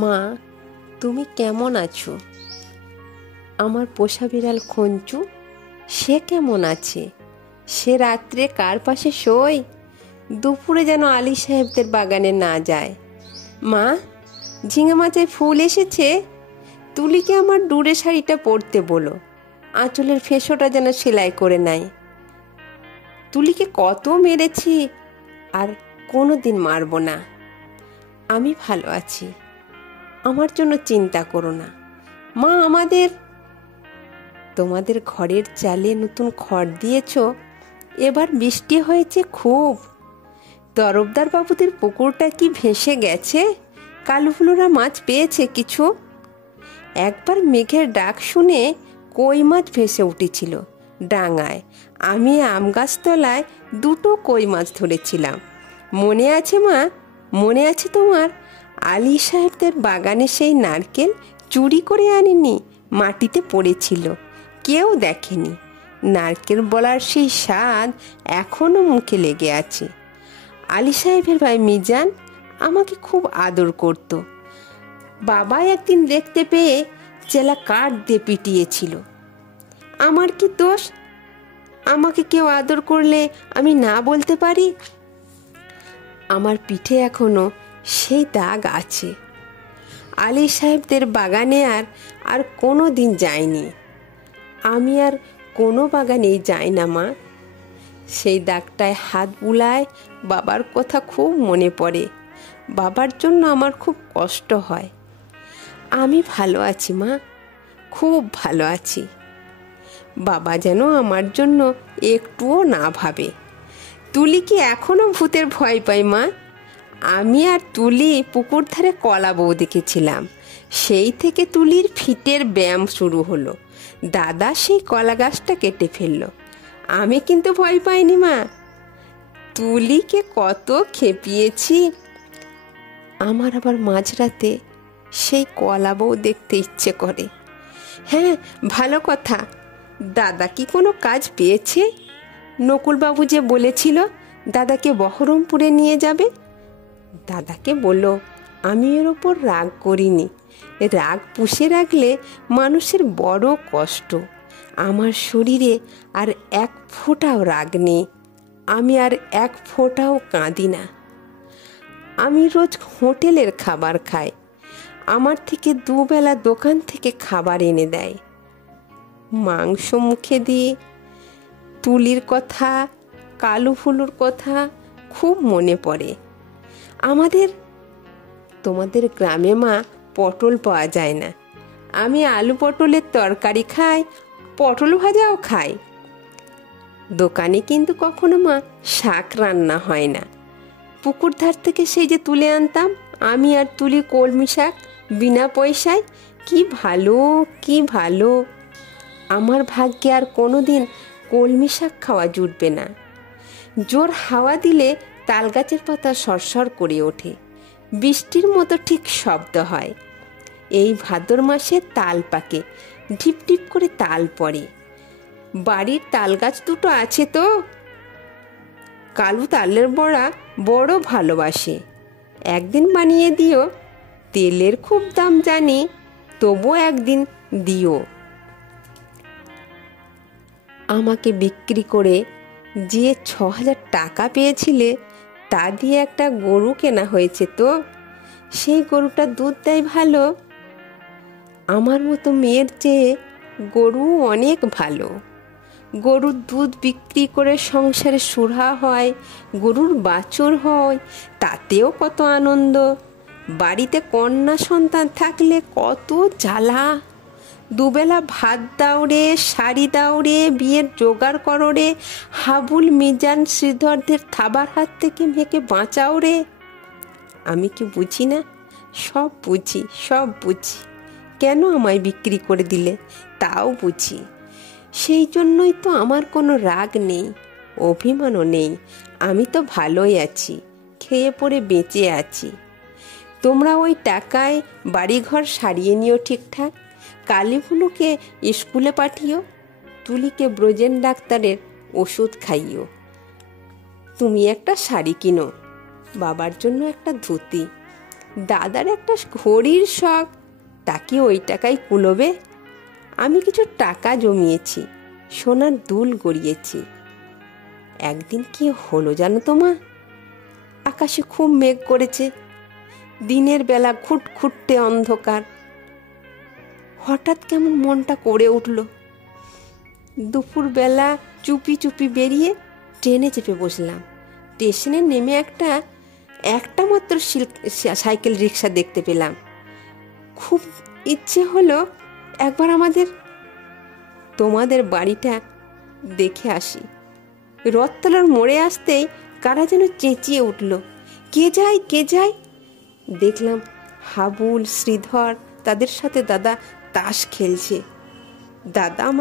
মা, তুমি কেমন আছো? আমার পোষা বিড়াল খঞ্চু, সে কেমন আছে? সে রাত্রে কার পাশে শোয়? দুপুরে যেন আলী সাহেবদের বাগানে না যায়। মা, ঝিঙে মাচায় ফুল এসেছে। তুলিকে আমার ডুরে শাড়িটা পরতে বলো, আঁচলের ফেসোটা যেন সেলাই করে নেয়। তুলিকে কত মেরেছি, আর কোনো দিন মারব না। আমি ভালো আছি, আমার জন্য চিন্তা করো না। মা, তোমাদের ঘরের চালে নতুন খড় দিয়েছ, এবার বৃষ্টি হয়েছে খুব। তরফদার বাবুদের পুকুরটা কি ভেসে গেছে? কালুফুলোরা মাছ পেয়েছে কিছু? একবার মেঘের ডাক শুনে কই মাছ ভেসে উঠেছিল ডাঙায়। আমি আম গাছতলায় 2টো কই মাছ ধরেছিলাম। মনে আছে মা? মনে আছে তোমার? আলী সাহেবদের বাগানে সেই নারকেল চুরি করে আনিনি, মাটিতে পড়েছিল, কেউ দেখেনি। নারকেল বলার সেই স্বাদ এখনো মুখে লেগে আছে। আলী সাহেবের ভাই মিজান আমাকে খুব আদর করত। বাবা একদিন দেখতে পেয়ে চেলা কাঠ দিয়ে পিটিয়েছিল। আমার কি দোষ? আমাকে কেউ আদর করলে আমি না বলতে পারি? আমার পিঠে এখনো সেই দাগ আছে। আলী সাহেবদের বাগানে আর কোনো দিন যাইনি। আমি আর কোনো বাগানেই যাই না মা। সেই দাগটায় হাত বুলায় বাবার কথা খুব মনে পড়ে। বাবার জন্য আমার খুব কষ্ট হয়। আমি ভালো আছি মা, খুব ভালো আছি। বাবা যেন আমার জন্য একটুও না ভাবে। তুলি কি এখনো ভূতের ভয় পায় মা? আমি আর তুলি পুকুর ধারে কলা বউ দেখেছিলাম। সেই থেকে তুলির ফিটের ব্যায়াম শুরু হলো। দাদা সেই কলা গাছটা কেটে ফেললো। আমি কিন্তু ভয় পাইনি মা। তুলিকে কত খেপিয়েছি। আমার আবার মাঝরাতে সেই কলা বউ দেখতে ইচ্ছে করে। হ্যাঁ, ভালো কথা। দাদা কি কোনো কাজ পেয়েছে? নকুলবাবু যে বলেছিল দাদাকে বহরমপুরে নিয়ে যাবে। দাদাকে বললো আমি এর ওপর রাগ করিনি। রাগ পুষে রাখলে মানুষের বড় কষ্ট। আমার শরীরে আর এক ফোঁটাও রাগ নেই। আমি আর এক ফোঁটাও কাঁদি না। আমি রোজ হোটেলের খাবার খাই। আমার থেকে দুবেলা দোকান থেকে খাবার এনে দেয়। মাংস মুখে দিয়ে তুলির কথা, কালুফুলুর কথা খুব মনে পড়ে। তোমাদের গ্রামে মা পটল পাওয়া যায় না। আমি আলু পটলের তরকারি খাই, পটল ভাজাও খাই। দোকানে কিন্তু কখনো মা শাক রান্না হয় না। পুকুর ধার থেকে সেই যে তুলে আনতাম আমি আর তুলি কলমি শাক বিনা পয়সায়, কি ভালো, কি ভালো। আমার ভাগ্যে আর কোনো দিন কলমি শাক খাওয়া জুটবে না। জোর হাওয়া দিলে তাল গাছের পাতা সরসর করে ওঠে, বৃষ্টির মতো ঠিক শব্দ হয়। এই ভাদ্র মাসে তাল পাকে, ঢিপ ঢিপ করে তাল পড়ে। বাড়ির তাল গাছ 2টো আছে তো। কালু তালের বড়া বড় ভালোবাসে। একদিন বানিয়ে দিও। তেলের খুব দাম জানি, তবু একদিন দিও। আমাকে বিক্রি করে যে 6,000 টাকা পেয়েছিলে, তা দিয়ে একটা গরু কেনা হয়েছে তো। সেই গরুটা দুধ দেয় ভালো। আমার মতো মেয়ের চেয়ে গরু অনেক ভালো। গরুর দুধ বিক্রি করে সংসারে সুরা হয়, গরুর বাছুর হয়, তাতেও কত আনন্দ। বাড়িতে কন্যা সন্তান থাকলে কত জ্বালা। দুবেলা ভাত দাও রে, শাড়ি দাও রে, বিয়ের জোগাড় করো রে, হাবুল মিজান শ্রীধরদের থাবার হাত থেকে মেয়েকে বাঁচাও রে। আমি কি বুঝি না? সব বুঝি, সব বুঝি। কেন আমায় বিক্রি করে দিলে তাও বুঝি। সেই জন্যই তো আমার কোনো রাগ নেই, অভিমানও নেই। আমি তো ভালোই আছি, খেয়ে পরে বেঁচে আছি। তোমরা ওই টাকায় বাড়িঘর সারিয়ে নিও ঠিকঠাক। কালীফুলুকে স্কুলে পাঠিও, তুলিকে ব্রজেন ডাক্তারের ওষুধ খাইও। তুমি একটা শাড়ি কিনো, বাবার জন্য একটা ধুতি। দাদার একটা ঘড়ির শখ, তাকে ওই টাকায় কুলোবে। আমি কিছু টাকা জমিয়েছি, সোনার দুল গড়িয়েছি। একদিন কি হলো জানো তো মা? আকাশে খুব মেঘ করেছে, দিনের বেলা খুটখুটে অন্ধকার। হঠাৎ কেমন মনটা করে উঠল। দুপুরবেলা চুপি চুপি বেরিয়ে ট্রেনে চেপে বসলাম। স্টেশনে নেমে একটা মাত্র সাইকেল রিক্সা দেখতে পেলাম। খুব ইচ্ছে হলো একবার তোমাদের বাড়িটা দেখে আসি। রথতলার মোড়ে আসতেই কারা যেন চেঁচিয়ে উঠল, কে যায় কে যায়? দেখলাম হাবুল, শ্রীধর, তাদের সাথে দাদা তাস খেলছে। দাদা আমাকে